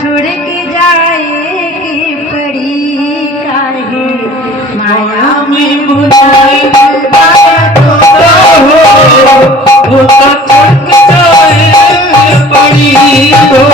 छोड़ के जाएगी पड़ी काहे माया में बुलाए वो तो छोड़ के जाए पड़ी हो।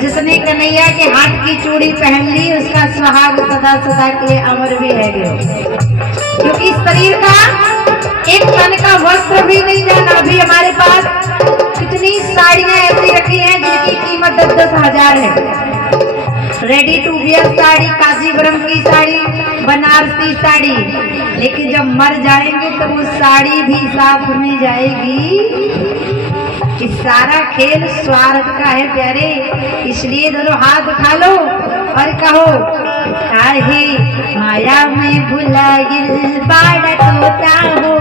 जिसने कन्हैया के हाथ की चूड़ी पहन ली उसका सुहाग सदा सदा के लिए अमर भी है क्योंकि शरीर का एक तन का वस्त्र भी नहीं जाना। अभी हमारे पास कितनी साड़ियां ऐसी रखी हैं जिनकी कीमत 10-10 हजार है। Ready to wear sari, Kanchipuram की साड़ी, बनारसी साड़ी, लेकिन जब मर जाएंगे तो वो साड़ी भी साथ में जाएगी। कि सारा खेल स्वार्थ का है प्यारे, इसलिए दोनों हाथ उठा लो और कहो काहे माया में भुलाइल बाड़ा तोता हो,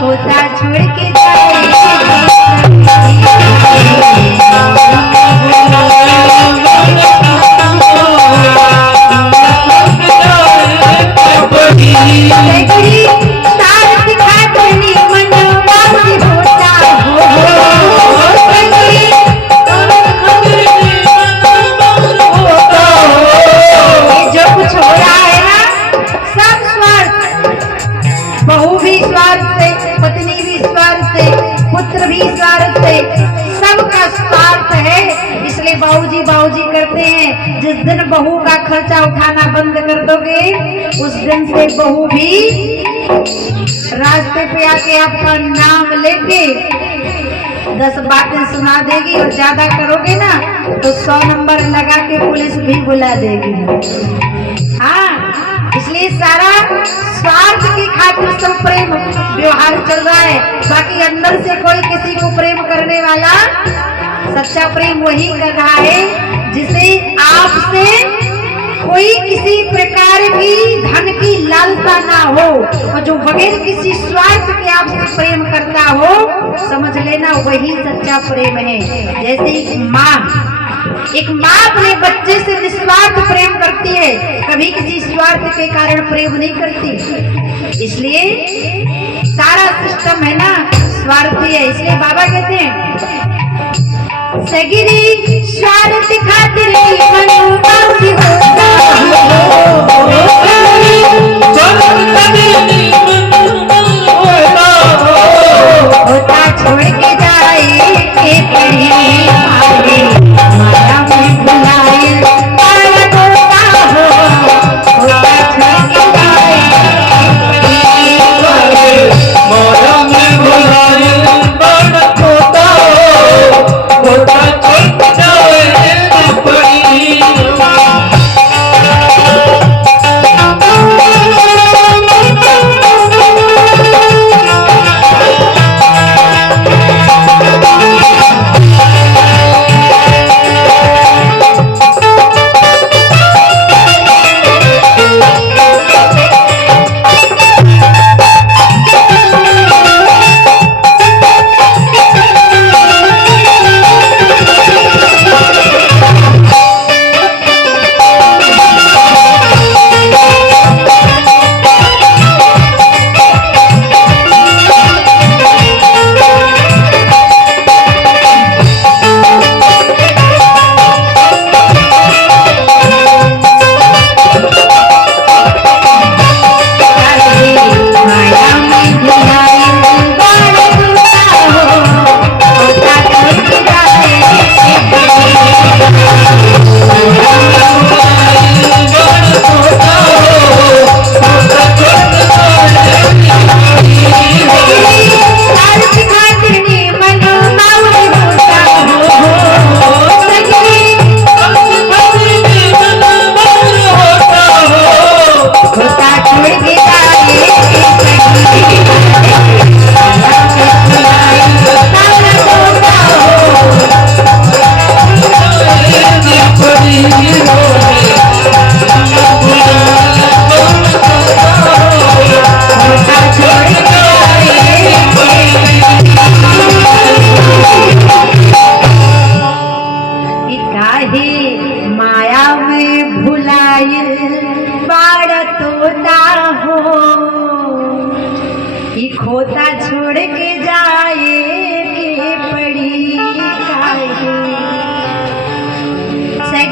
तोता छोड़ के बाबूजी करते हैं। जिस दिन बहू का खर्चा उठाना बंद कर दोगे उस दिन से बहू भी रास्ते पे आके आपका नाम लेके 10 बातें सुना देगी और ज्यादा करोगे ना तो 100 नंबर लगा के पुलिस भी बुला देगी। हाँ, इसलिए सारा स्वार्थ की खातिर सब प्रेम व्यवहार चल रहा है। बाकी अंदर से कोई किसी को प्रेम करने वाला, सच्चा प्रेम वही कर रहा है जिसे आपसे कोई किसी प्रकार की धन की लालसा ना हो और जो बगैर किसी स्वार्थ के आपसे प्रेम करता हो, समझ लेना वही सच्चा प्रेम है। जैसे एक माँ अपने बच्चे से निस्वार्थ प्रेम करती है, कभी किसी स्वार्थ के कारण प्रेम नहीं करती। इसलिए सारा सिस्टम है ना स्वार्थी है। इसलिए बाबा कहते हैं सगिरी स्वार्थ खातिर होता छोड़ के जाए माया में बुलाए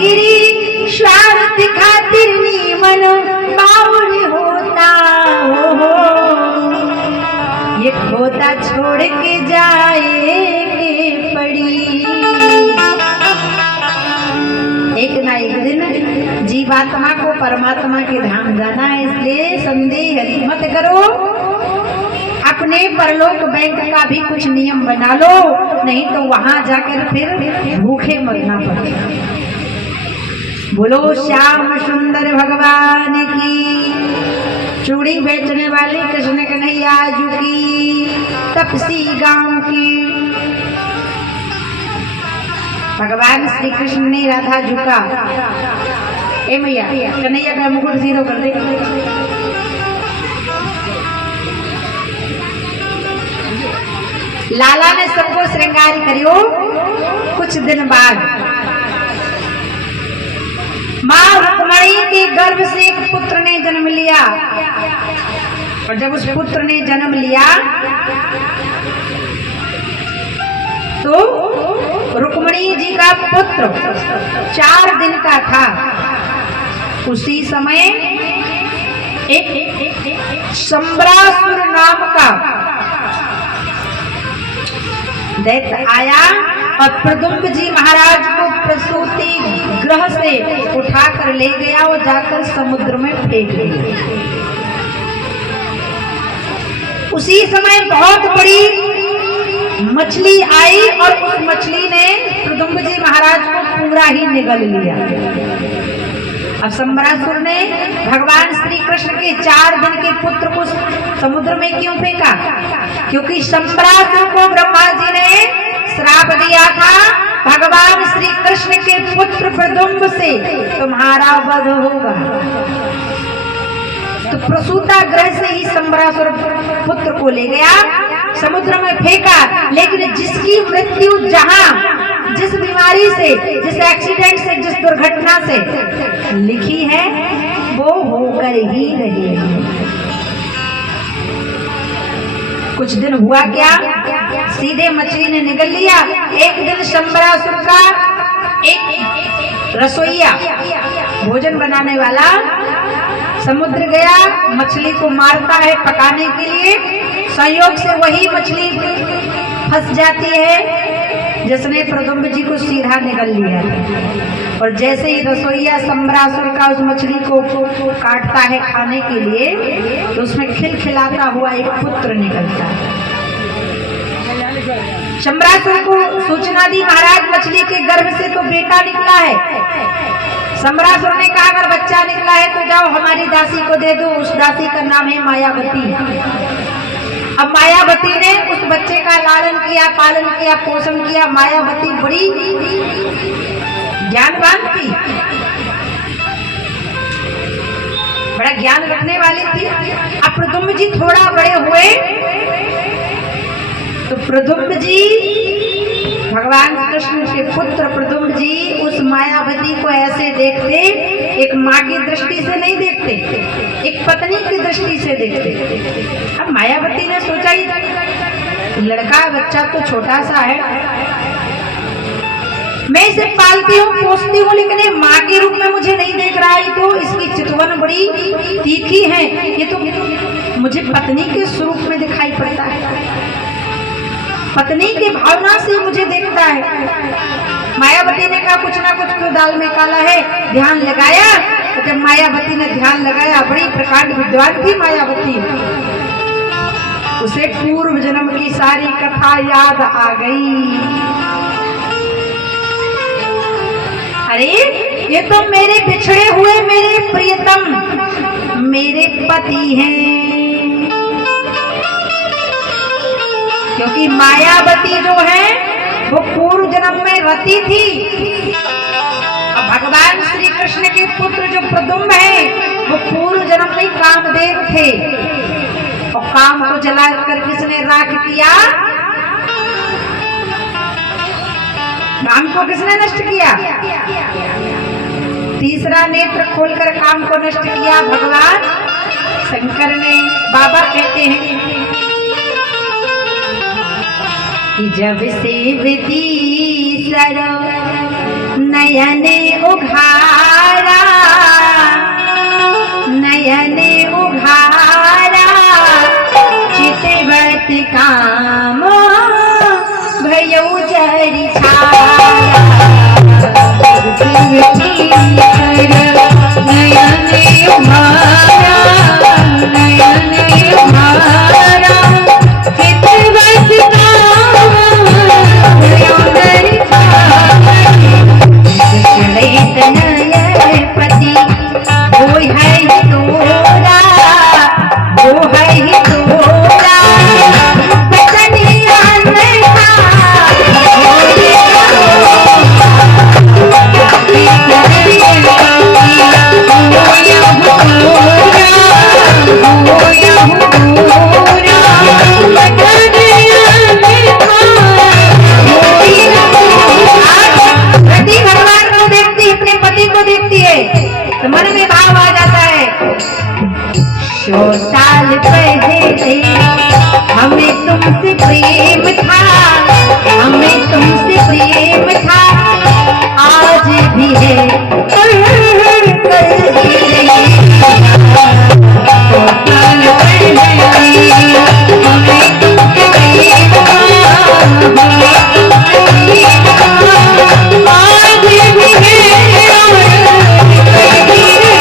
गिरी स्वार्थ खातिर नीमन बाउर होता हो, ये खोता छोड़ के जाए पड़ी। एक ना एक दिन जीवात्मा को परमात्मा के धाम जाना है, इसलिए संदेह मत करो। अपने परलोक बैंक का भी कुछ नियम बना लो, नहीं तो वहां जाकर फिर भूखे मरना पड़ेगा। बोलो श्याम सुंदर भगवान की। चूड़ी बेचने वाले कृष्ण कन्हैया जी की, तपसी गांव की। भगवान श्री कृष्ण ने राधा झुका, ए मैया कन्हैया का मुकुट जीरो कर दे। लाला ने सबको श्रृंगार करियो। कुछ दिन बाद माँ रुक्मणी के गर्भ से एक पुत्र ने जन्म लिया, और जब उस पुत्र ने जन्म लिया तो रुक्मणी जी का पुत्र 4 दिन का था। उसी समय एक शंबरासुर नाम का दैत्य आया और प्रदुम्न जी महाराज को प्रसूति गृह से उठाकर ले गया और जाकर समुद्र में फेंक दिया। उसी समय बहुत बड़ी मछली आई और उस मछली ने प्रदुम्न जी महाराज को पूरा ही निगल लिया। अब शंबरासुर ने भगवान श्री कृष्ण के 4 दिन के पुत्र को समुद्र में क्यों फेंका? क्योंकि शंबरासुर को ब्रह्मा जी ने श्राप दिया था, भगवान श्री कृष्ण के पुत्र प्रदुम्न से तुम्हारा वध होगा। तो प्रसूता ग्रह से ही शंबरासुर पुत्र को ले गया, समुद्र में फेंका। लेकिन जिसकी मृत्यु जहां जिस बीमारी से, जिस एक्सीडेंट से, जिस दुर्घटना से लिखी है वो होकर ही रही। कुछ दिन हुआ क्या, सीधे मछली ने निगल लिया। एक दिन शंबरासुर का एक रसोइया, भोजन बनाने वाला समुद्र गया, मछली को मारता है पकाने के लिए। संयोग से वही मछली फंस जाती है जिसने प्रदुम्न जी को सीधा निगल लिया। और जैसे ही रसोइया शंबरासुर का उस मछली को काटता है खाने के लिए, तो उसमें खिलखिलाता हुआ एक पुत्र निकलता है। शंबरासुर को सूचना दी, महाराज मछली के गर्भ से तो बेटा निकला है। शंबरासुर ने कहा अगर बच्चा निकला है तो जाओ हमारी दासी को दे दो। उस दासी का नाम है मायावती। अब मायावती ने उस बच्चे का लालन किया, पालन किया, पोषण किया। मायावती बड़ी ज्ञानवान थी, बड़ा ज्ञान रखने वाली थी। अब प्रदुम्न जी थोड़ा बड़े हुए तो प्रदुम्न जी, भगवान कृष्ण के पुत्र प्रदुम्न जी उस मायावती को ऐसे देखते, एक माँ की दृष्टि से नहीं देखते, एक पत्नी की दृष्टि से देखते। अब मायावती ने सोचा ही लड़का बच्चा तो छोटा सा है, मैं इसे पालती हूँ पोसती हूँ, लेकिन ये माँ के रूप में मुझे नहीं देख रहा है, तो इसकी चितवन बड़ी तीखी है, ये तो मुझे पत्नी के स्वरूप में दिखाई पड़ता है, पत्नी की भावना से मुझे देखता है। मायावती ने कहा कुछ ना कुछ तो दाल में काला है, ध्यान लगाया। तो जब मायावती ने ध्यान लगाया, बड़ी प्रकांड विद्वान थी मायावती, उसे पूर्व जन्म की सारी कथा याद आ गई। अरे ये तो मेरे बिछड़े हुए मेरे प्रियतम मेरे पति हैं, क्योंकि मायावती जो है वो पूर्व जन्म में रति थी। अब भगवान श्री कृष्ण के पुत्र जो प्रदुम्न है वो पूर्व जन्म में कामदेव थे, और काम को जलाकर किसने राख किया? काम को किसने नष्ट किया? तीसरा नेत्र खोलकर काम को नष्ट किया भगवान शंकर ने। बाबा कहते हैं कि जब से विधि सर नयने उघारा, नयने उघारा, चितवत काम भयो जरि छाया। नयने उघारा, नयने उघारा, चितवत काम भयो जरि छाया। पति वो है तोरा, वो है तोरा, बचनिया नैना तो मन में भाव आ जाता है। 100 साल पहले हमें तुमसे प्रेम था, हमें तुमसे प्रेम था, आज भी है कल भी है। 100 साल पहले हमें तुमसे प्रेम था, हमें तुमसे प्रेम था, आज भी है।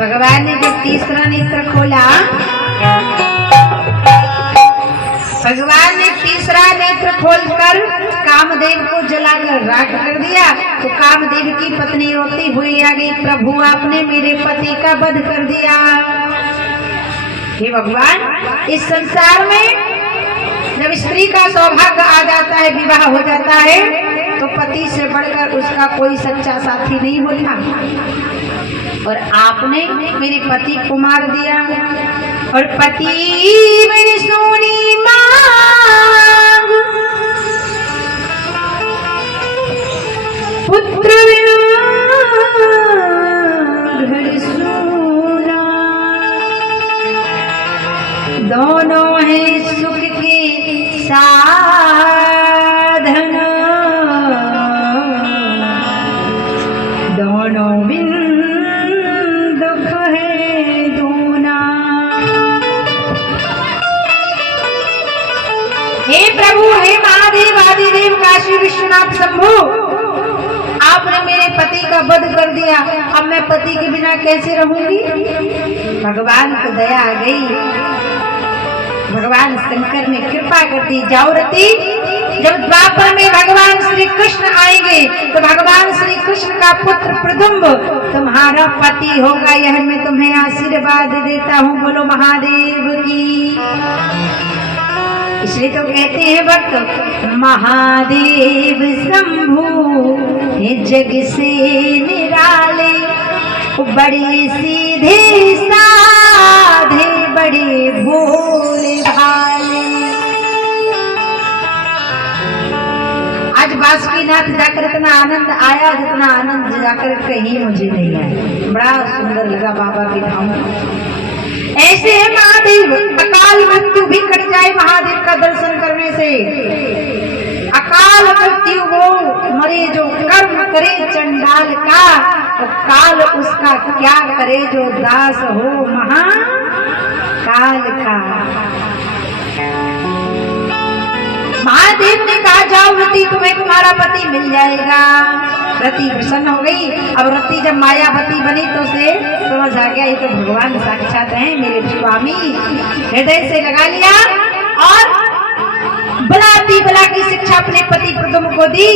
भगवान ने जब तीसरा नेत्र खोला, भगवान ने तीसरा नेत्र खोलकर कामदेव को जलाकर राख कर दिया। तो कामदेव की पत्नी रोती हुई आ गई, प्रभु आपने मेरे पति का वध कर दिया। हे भगवान, इस संसार में जब स्त्री का सौभाग्य आ जाता है, विवाह हो जाता है, तो पति से बढ़कर उसका कोई सच्चा साथी नहीं होता। और आपने मेरे पति को मार दिया, और पति मेरी सोनी मांग, पुत्र बिना घर सोना, दोनों है सुख के साधन, दोनों बिन हे प्रभु, हे महादेव, आदिदेव, काशी विश्वनाथ शंभु, आपने मेरे पति का वध कर दिया। अब मैं पति के बिना कैसे रहूंगी? भगवान को दया आ गई। भगवान शंकर ने कृपा कर दी। जाओ रति, जब द्वापर में भगवान श्री कृष्ण आएंगे तो भगवान श्री कृष्ण का पुत्र प्रदुम्ब तुम्हारा पति होगा, यह मैं तुम्हें आशीर्वाद देता हूँ। बोलो महादेव की। इसलिए तो कहते हैं भक्त, महादेव शंभु हे जग से निराले, बड़े सीधे साधे, बड़े भोले भाले। आज बासुकीनाथ जाकर इतना आनंद आया, जितना आनंद जाकर कहीं मुझे नहीं आया। बड़ा सुंदर लगा बाबा के धाम। ऐसे है महादेव, अकाल मृत्यु भी कट जाए महादेव का दर्शन करने से। अकाल मृत्यु वो मरे जो कर्म करे चंडाल का, तो काल उसका क्या करे जो दास हो महाकाल का। महादेव ने कहा, जाओ रति, तुम्हें तुम्हारा पति मिल जाएगा। रति प्रसन्न हो गई। अब रति जब मायावती बनी तो उसे समझ आ गया, ये तो भगवान साक्षात हैं मेरे स्वामी। हृदय से लगा लिया और बला की शिक्षा अपने पति प्रद्युम्न को दी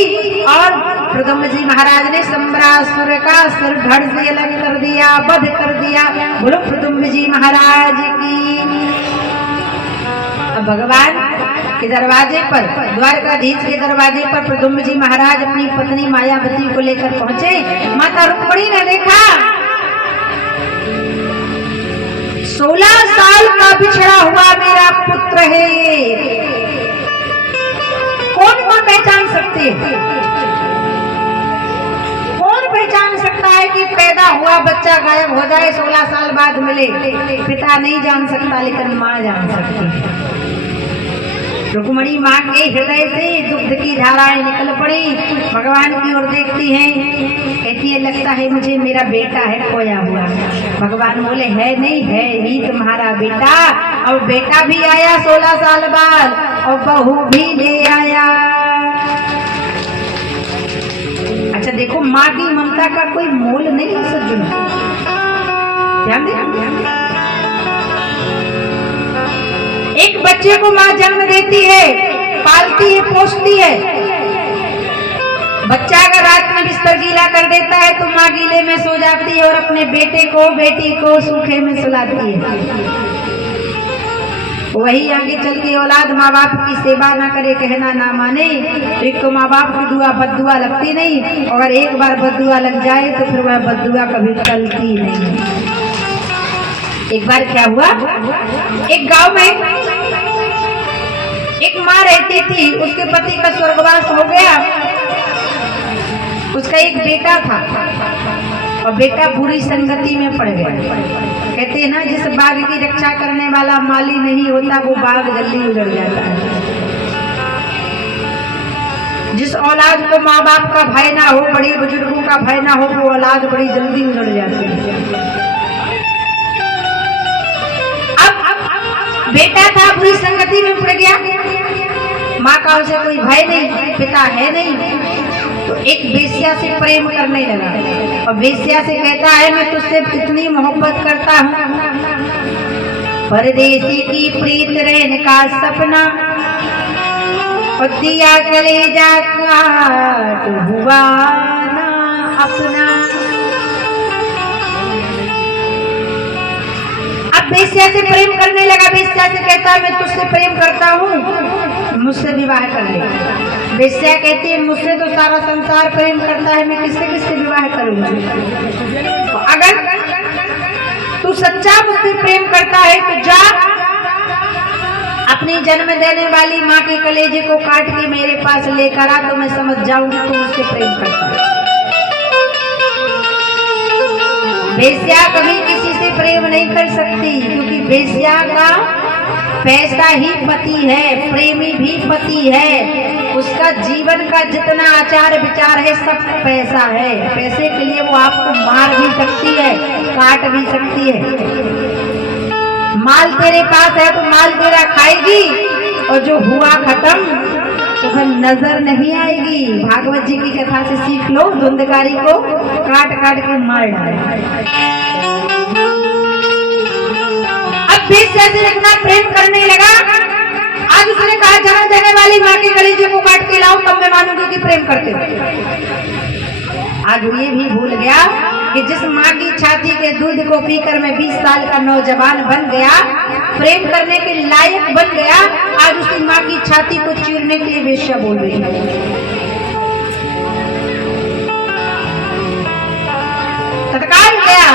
और प्रद्युम्न जी महाराज ने सम्रासुर का सिर धड़ से अलग कर दिया, वध कर दिया। बोलो प्रद्युम्न जी महाराज की। अब भगवान के दरवाजे पर, द्वारकाधीश के दरवाजे पर प्रद्युम्न जी महाराज अपनी पत्नी मायावती को लेकर पहुंचे। माता रुक्मिणी ने देखा 16 साल का बिछड़ा हुआ मेरा पुत्र है ये, कौन पहचान सकते हैं? कौन पहचान सकता है कि पैदा हुआ बच्चा गायब हो जाए, 16 साल बाद मिले? पिता नहीं जान सकता, लेकिन माँ जान सकती है। रुक्मिणी माँ के हृदय से दुग्ध की धाराएं निकल पड़ी। भगवान की ओर देखती है, कहती है लगता है मुझे मेरा बेटा है खोया हुआ। भगवान बोले है नहीं, है ही तुम्हारा बेटा। और बेटा भी आया 16 साल बाद और बहू भी ले आया। अच्छा देखो, माँ की ममता का कोई मोल नहीं है सज्जनों, ध्यान दें। एक बच्चे को माँ जन्म देती है, पालती है, पोसती है। बच्चा अगर रात में बिस्तर गीला कर देता है तो माँ गीले में सो जाती है और अपने बेटे को बेटी को सूखे में सुलाती है। वही आगे चल के औलाद माँ बाप की सेवा ना करे, कहना ना माने, तो एक तो माँ बाप की दुआ बद्दुआ लगती नहीं, अगर एक बार बद्दुआ लग जाए तो फिर वह बद्दुआ कभी टलती नहीं। एक बार क्या हुआ, एक गांव में एक माँ रहती थी, उसके पति का स्वर्गवास हो गया। उसका एक बेटा था और बेटा बुरी संगति में पड़ गया। कहते हैं ना, जिस बाग की रक्षा करने वाला माली नहीं होता वो बाग जल्दी उजड़ जाता है। जिस औलाद को माँ बाप का भय ना हो, बड़े बुजुर्गों का भय ना हो, वो औलाद बड़ी जल्दी उजड़ जाती है। बेटा था, बुरी संगति में पड़ गया, माँ का उसे कोई भय नहीं, पिता है नहीं, तो एक वेश्या से प्रेम करने लगा और वेश्या से कहता है मैं तुझसे इतनी मोहब्बत करता हूँ, परदेसी की प्रीत रहने का सपना, और दिया कलेजा काट हुआ ना अपना। वेश्या से प्रेम करने लगा। वेश्या से कहता है मैं तुझसे प्रेम करता हूँ, मुझसे विवाह कर ले। वेश्या कहती है मुझसे तो सारा संसार प्रेम करता है, मैं किससे किससे विवाह करूंगी? अगर तू सच्चा मुझसे प्रेम करता है तो जा अपनी जन्म देने वाली माँ के कलेजे को काट के मेरे पास लेकर आ, तो मैं समझ जाऊंगी तू मुझसे प्रेम करता है। वेश्या कभी किसी से प्रेम नहीं कर सकती, क्योंकि वेश्या का पैसा ही पति है, प्रेमी भी पति है। उसका जीवन का जितना आचार विचार है सब पैसा है। पैसे के लिए वो आपको मार भी सकती है, काट भी सकती है। माल तेरे पास है तो माल तेरा खाएगी, और जो हुआ खत्म तो फिर नजर नहीं आएगी। भागवत जी की कथा से सीख लो, धुंधकारी को काट काट के मार डाला। अब वेश्या से इतना प्रेम करने लगा, आज उसने कहा जन्म देने वाली माँ के कलेजे को काट के लाओ, तब मैं मानूंगी कि प्रेम करते हो। आज ये भी भूल गया कि जिस माँ की छाती के दूध को पीकर मैं 20 साल का नौजवान बन गया, प्रेम करने के लायक बन गया, आज उसी माँ की छाती को चीरने के लिए वेश्या बोल रही है। तत्काल गया,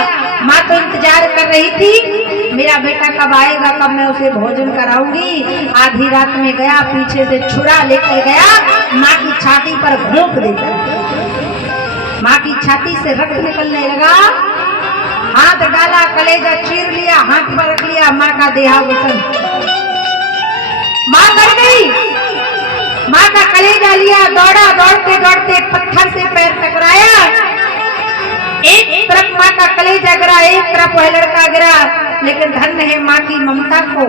माँ तो इंतजार कर रही थी मेरा बेटा कब आएगा, कब मैं उसे भोजन कराऊंगी। आधी रात में गया, पीछे से छुरा लेकर गया, माँ की छाती पर घोंप देता। माँ की छाती से रक्त निकलने लगा, हाथ डाला, कलेजा चीर लिया, हाथ पर रख लिया, माँ का देहावसान। माँ डर गई, माँ का कलेजा लिया, दौड़ा, दौड़ते दौड़ते पत्थर से पैर टकराया। एक तरफ माँ का कलेजा गिरा, एक तरफ वह लड़का गिरा, लेकिन धन्य है माँ की ममता को।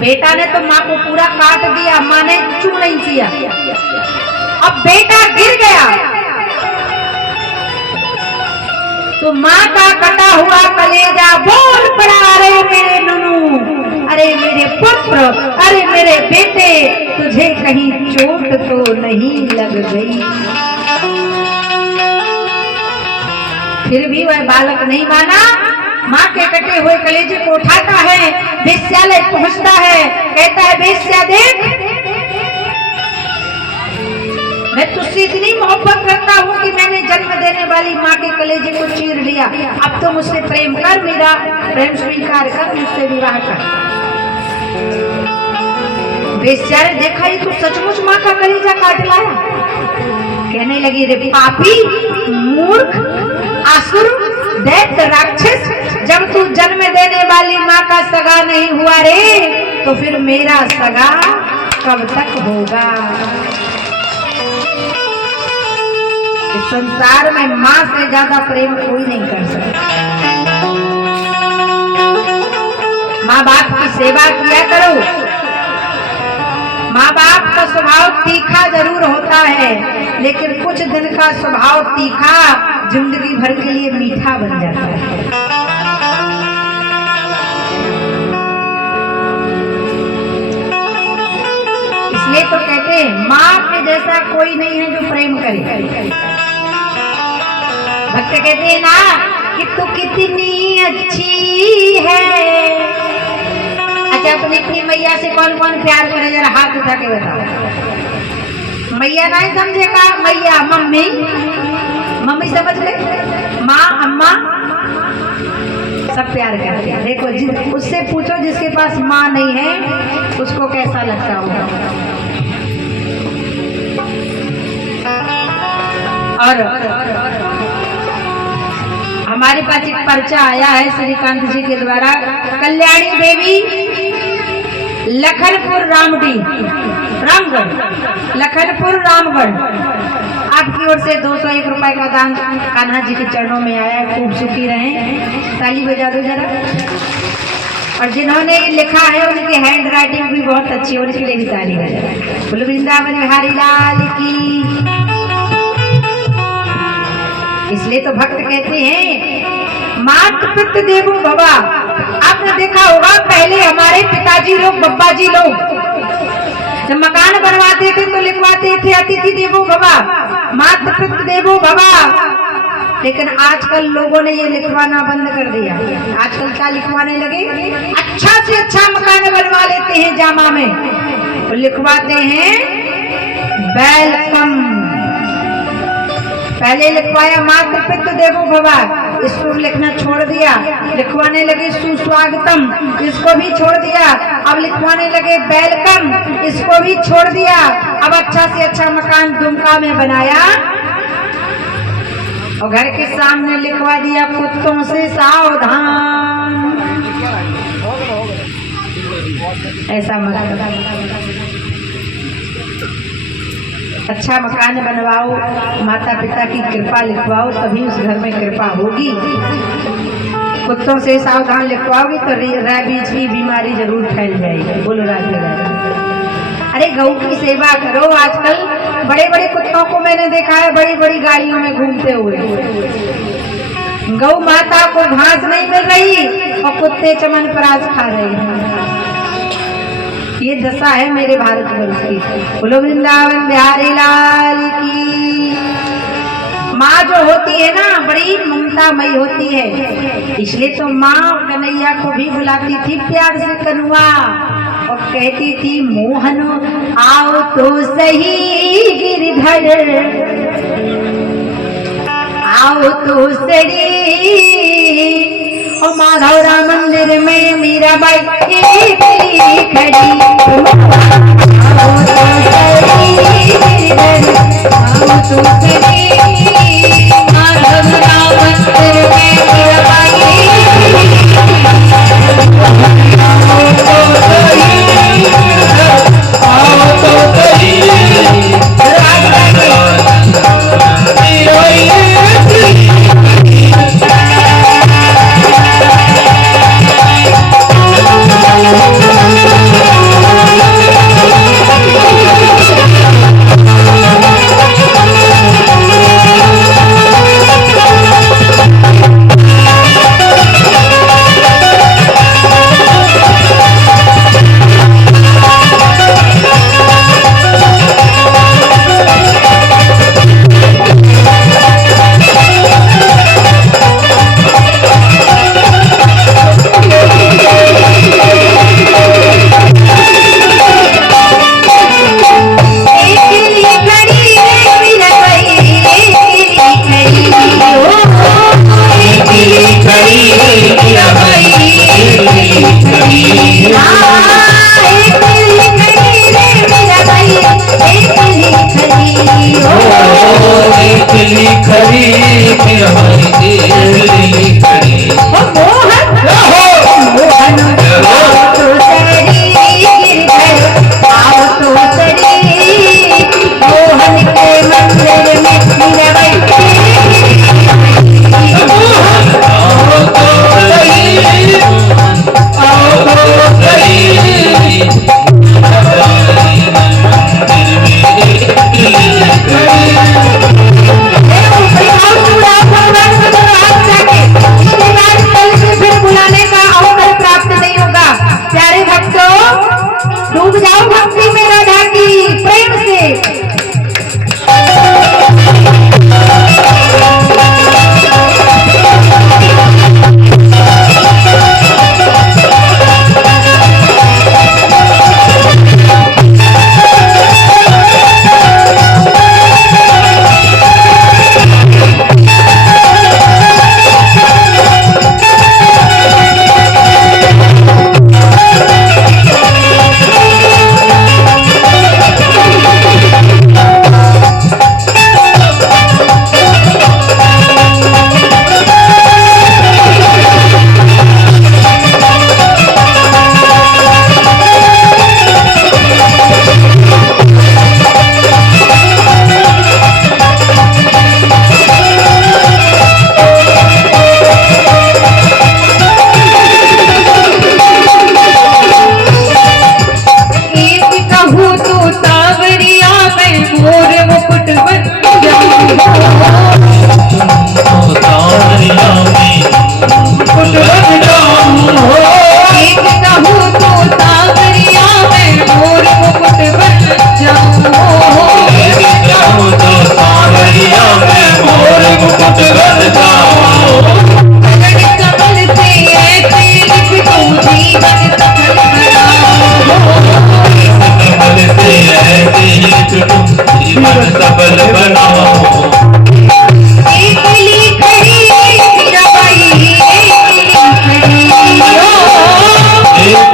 बेटा ने तो माँ को पूरा काट दिया, माँ ने चू नहीं किया। अब बेटा गिर गया तो माँ का कटा हुआ कलेजा बोल पड़ा, अरे मेरे ननू, अरे मेरे पुत्र, अरे मेरे बेटे, तुझे कहीं चोट तो नहीं लग गई। फिर भी वह बालक नहीं माना, माँ के कटे हुए कलेजे को उठाता है, वेश्यालय पहुंचता है, कहता है वेश्या देख, मैं तुझसे इतनी मोहब्बत करता हूँ कि मैंने जन्म देने वाली माँ के कलेजे को चीर लिया, अब तो मुझसे प्रेम कर, मेरा प्रेम स्वीकार कर, मुझसे विवाह कर। वेश्या ने देखा ये तो सचमुच माँ का कलेजा काट लाया। कहने लगी, रे पापी, मूर्ख, आसुर, दैत्य, राक्षस, जब तू जन्म देने वाली माँ का सगा नहीं हुआ रे, तो फिर मेरा सगा कब तक होगा। इस संसार में माँ से ज्यादा प्रेम कोई नहीं कर सकता। माँ बाप की सेवा किया करो। माँ बाप का स्वभाव तीखा जरूर होता है, लेकिन कुछ दिन का स्वभाव तीखा जिंदगी भर के लिए मीठा बन जाता है। इसलिए तो कहते हैं माँ के जैसा कोई नहीं है जो प्रेम करे। भक्त कहते हैं ना कि तू कितनी अच्छी है। अच्छा, अपनी मैया से कौन कौन प्यार करे, जरा हाथ उठा के बताओ। मैया नहीं समझेगा, मैया मम्मी, मम्मी समझ ले, माँ, अम्मा, सब प्यार करते हैं। देखो उससे पूछो जिसके पास माँ नहीं है उसको कैसा लगता होगा। और हमारे पास एक पर्चा आया है श्रीकांत जी के द्वारा, कल्याणी देवी, लखनपुर रामडी, रामगढ़, लखनपुर रामगढ़, आपकी ओर से 201 रुपए का दान कान्हा जी के चरणों में आया है। खूब सुखी रहें, ताली बजा दो जरा। और जिन्होंने लिखा है उनकी हैंड राइटिंग भी बहुत अच्छी है, उनके लिए भी ताली बजा। बोलो वृंदावन बिहारी लाल की। इसलिए तो भक्त कहते हैं मात पितृ देवो भवा। आपने देखा होगा पहले हमारे पिताजी लोग, बब्बा जी लोग जब मकान बनवाते थे तो लिखवाते थे अतिथि देवो भवा, मात पितृ देवो भवा। लेकिन आजकल लोगों ने ये लिखवाना बंद कर दिया। आजकल क्या लिखवाने लगे, अच्छा से अच्छा मकान बनवा लेते हैं जामा में, तो लिखवाते हैं वेलकम। पहले लिखवाया मातृ पितृ देवो भवा, इसको लिखना छोड़ दिया, लिखवाने लगे सुस्वागतम, इसको भी छोड़ दिया। अब लिखवाने लगे वेलकम, इसको भी छोड़ दिया। अब अच्छा से अच्छा मकान दुमका में बनाया और घर के सामने लिखवा दिया कुत्तों से सावधान। ऐसा मकान, अच्छा मकान बनवाओ, माता पिता की कृपा लिखवाओ, तभी उस घर में कृपा होगी। कुत्तों से सावधान लिखवाओगे तो रेबीज की बीमारी जरूर फैल जाएगी। बोलो राधे राधे। अरे गौ की सेवा करो। आजकल बड़े बड़े कुत्तों को मैंने देखा है बड़ी बड़ी गाड़ियों में घूमते हुए। गौ माता को घास नहीं मिल रही और कुत्ते चमनप्राश खा रहे हैं। ये दशा है मेरे भारतवर्ष की। बोलो वृंदावन बिहारी लाल की। माँ जो होती है ना बड़ी ममतामयी होती है, इसलिए तो माँ कन्हैया को भी बुलाती थी प्यार से कनुआ और कहती थी मोहन आओ तो सही गिरधर, आओ तो सही। और माधवरा मंदिर में मीराबाई खड़ी, आओ तो सही गिरधर, आओ तो सही। माधवरा मंदिर में मीराबाई आओ तो सही।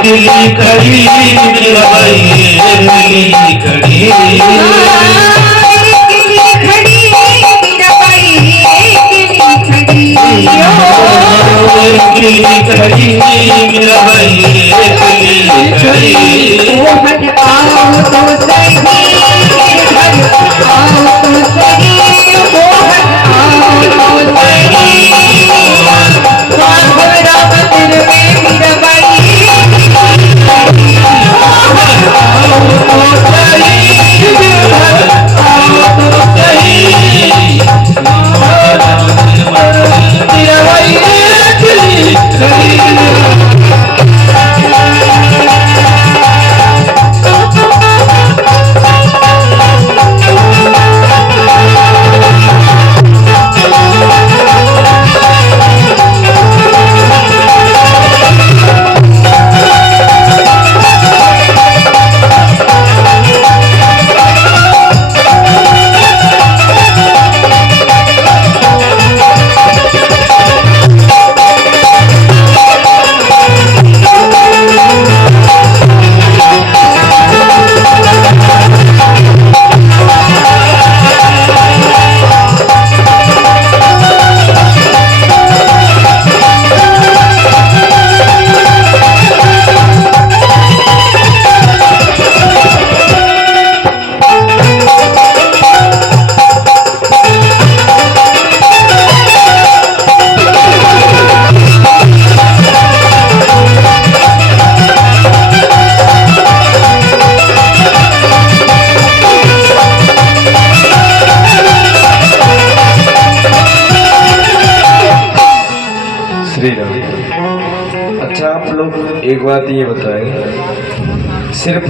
अकेली खड़ी मीराबाई अकेली खड़ी खड़ी मीराबाई खड़ी खड़ी मीराबाई खड़ी हट आओ तो सही हट आओ तो सही हट आओ तो सही घबरा मंदिर में मीराबाई अच्छा आप लोग एक बात ये बताएं, सिर्फ